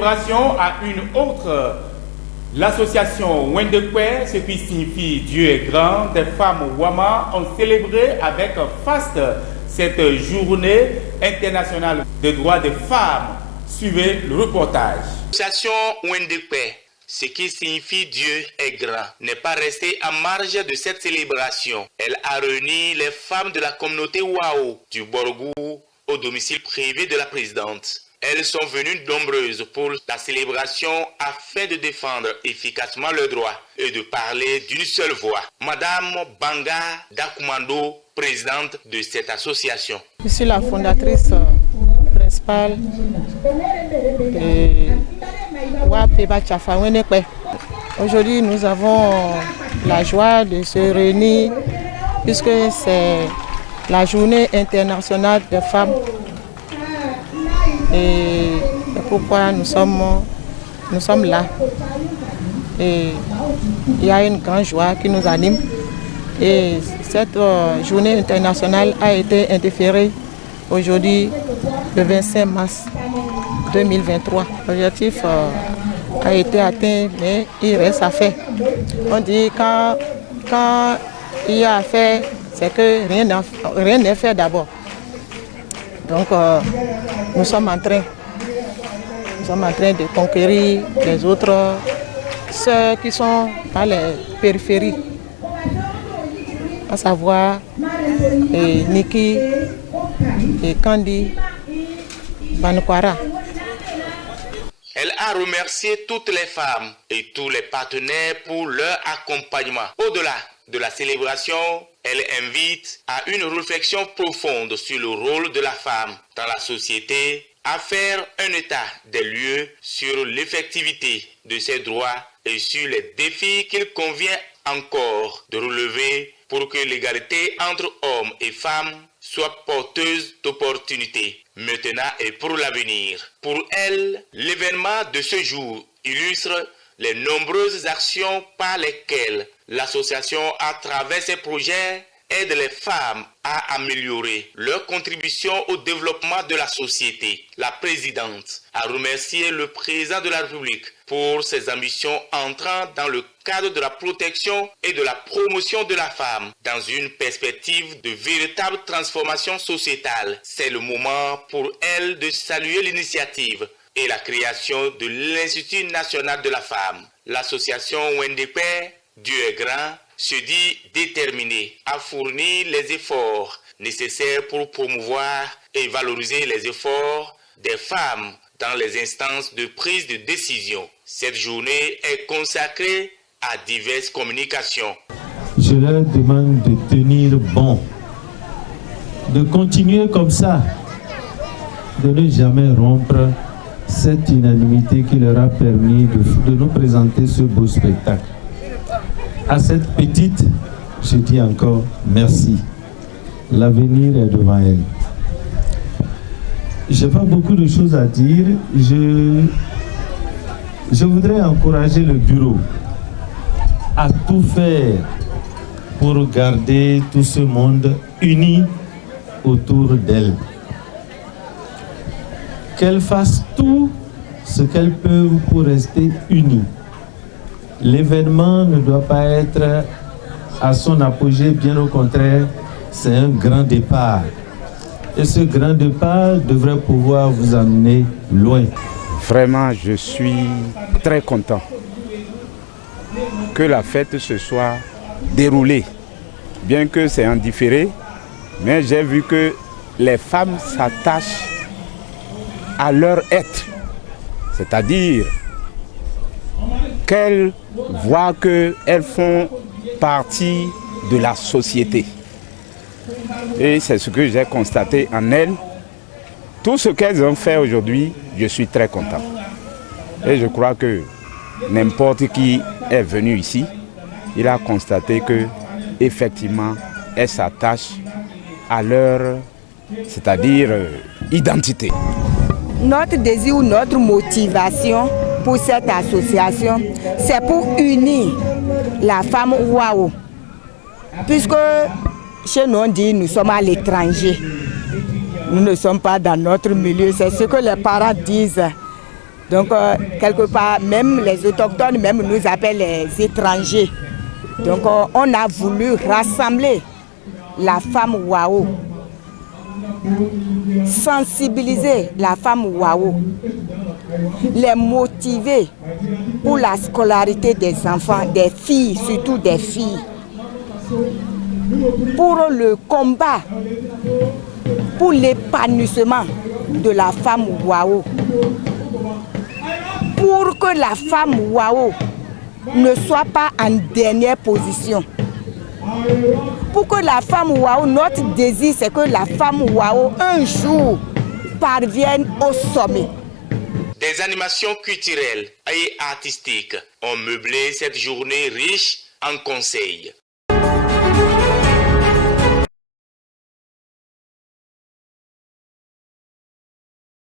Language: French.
célébration à une autre. L'association Wendekwe, ce qui signifie Dieu est grand, des femmes Wama ont célébré avec faste cette journée internationale des droits des femmes. Suivez le reportage. L'association Wendekwe, ce qui signifie Dieu est grand, n'est pas restée en marge de cette célébration. Elle a réuni les femmes de la communauté Wao du Borgou au domicile privé de la présidente. Elles sont venues nombreuses pour la célébration afin de défendre efficacement leurs droits et de parler d'une seule voix. Madame Banga Dakumando, présidente de cette association. Je suis la fondatrice principale de Wapeba Tchafa Wendekwe. Aujourd'hui, nous avons la joie de se réunir puisque c'est la journée internationale des femmes. Et pourquoi nous sommes là. Et il y a une grande joie qui nous anime. Et cette journée internationale a été interférée aujourd'hui, le 25 mars 2023. L'objectif a été atteint, mais il reste à faire. On dit quand il y a à faire, c'est que rien n'est fait d'abord. Donc nous sommes en train de conquérir les autres, ceux qui sont dans les périphéries, à savoir Niki et Kandi, Banukwara. Elle a remercié toutes les femmes et tous les partenaires pour leur accompagnement. Au-delà de la célébration, elle invite à une réflexion profonde sur le rôle de la femme dans la société, à faire un état des lieux sur l'effectivité de ses droits et sur les défis qu'il convient encore de relever pour que l'égalité entre hommes et femmes soit porteuse d'opportunités, maintenant et pour l'avenir. Pour elle, l'événement de ce jour illustre les nombreuses actions par lesquelles l'association, à travers ses projets, aide les femmes à améliorer leur contribution au développement de la société. La présidente a remercié le président de la République pour ses ambitions entrant dans le cadre de la protection et de la promotion de la femme dans une perspective de véritable transformation sociétale. C'est le moment pour elle de saluer l'initiative et la création de l'Institut national de la femme. L'association Wendekwe, Dieu est grand, se dit déterminé à fournir les efforts nécessaires pour promouvoir et valoriser les efforts des femmes dans les instances de prise de décision. Cette journée est consacrée à diverses communications. Je leur demande de tenir bon, de continuer comme ça, de ne jamais rompre cette unanimité qui leur a permis de nous présenter ce beau spectacle. À cette petite, je dis encore merci. L'avenir est devant elle. Je n'ai pas beaucoup de choses à dire. Je voudrais encourager le bureau à tout faire pour garder tout ce monde uni autour d'elle. Qu'elle fasse tout ce qu'elle peut pour rester unie. L'événement ne doit pas être à son apogée, bien au contraire, c'est un grand départ. Et ce grand départ devrait pouvoir vous amener loin. Vraiment, je suis très content que la fête se soit déroulée. Bien que c'est en différé, mais j'ai vu que les femmes s'attachent à leur être. C'est-à-dire qu'elles voient qu'elles font partie de la société. Et c'est ce que j'ai constaté en elles. Tout ce qu'elles ont fait aujourd'hui, je suis très content. Et je crois que n'importe qui est venu ici, il a constaté que effectivement, elles s'attachent à leur, c'est-à-dire identité. Notre désir ou notre motivation pour cette association, c'est pour unir la femme Wao. Puisque chez nous on dit nous sommes à l'étranger. Nous ne sommes pas dans notre milieu, c'est ce que les parents disent. Donc, quelque part, même les autochtones même nous appellent les étrangers. Donc, on a voulu rassembler la femme Wao, sensibiliser la femme Wao, les motiver pour la scolarité des enfants, des filles, surtout des filles, pour le combat, pour l'épanouissement de la femme Wao, pour que la femme Wao ne soit pas en dernière position. Pour que la femme Wao, notre désir, c'est que la femme Wao, un jour, parvienne au sommet. Des animations culturelles et artistiques ont meublé cette journée riche en conseils.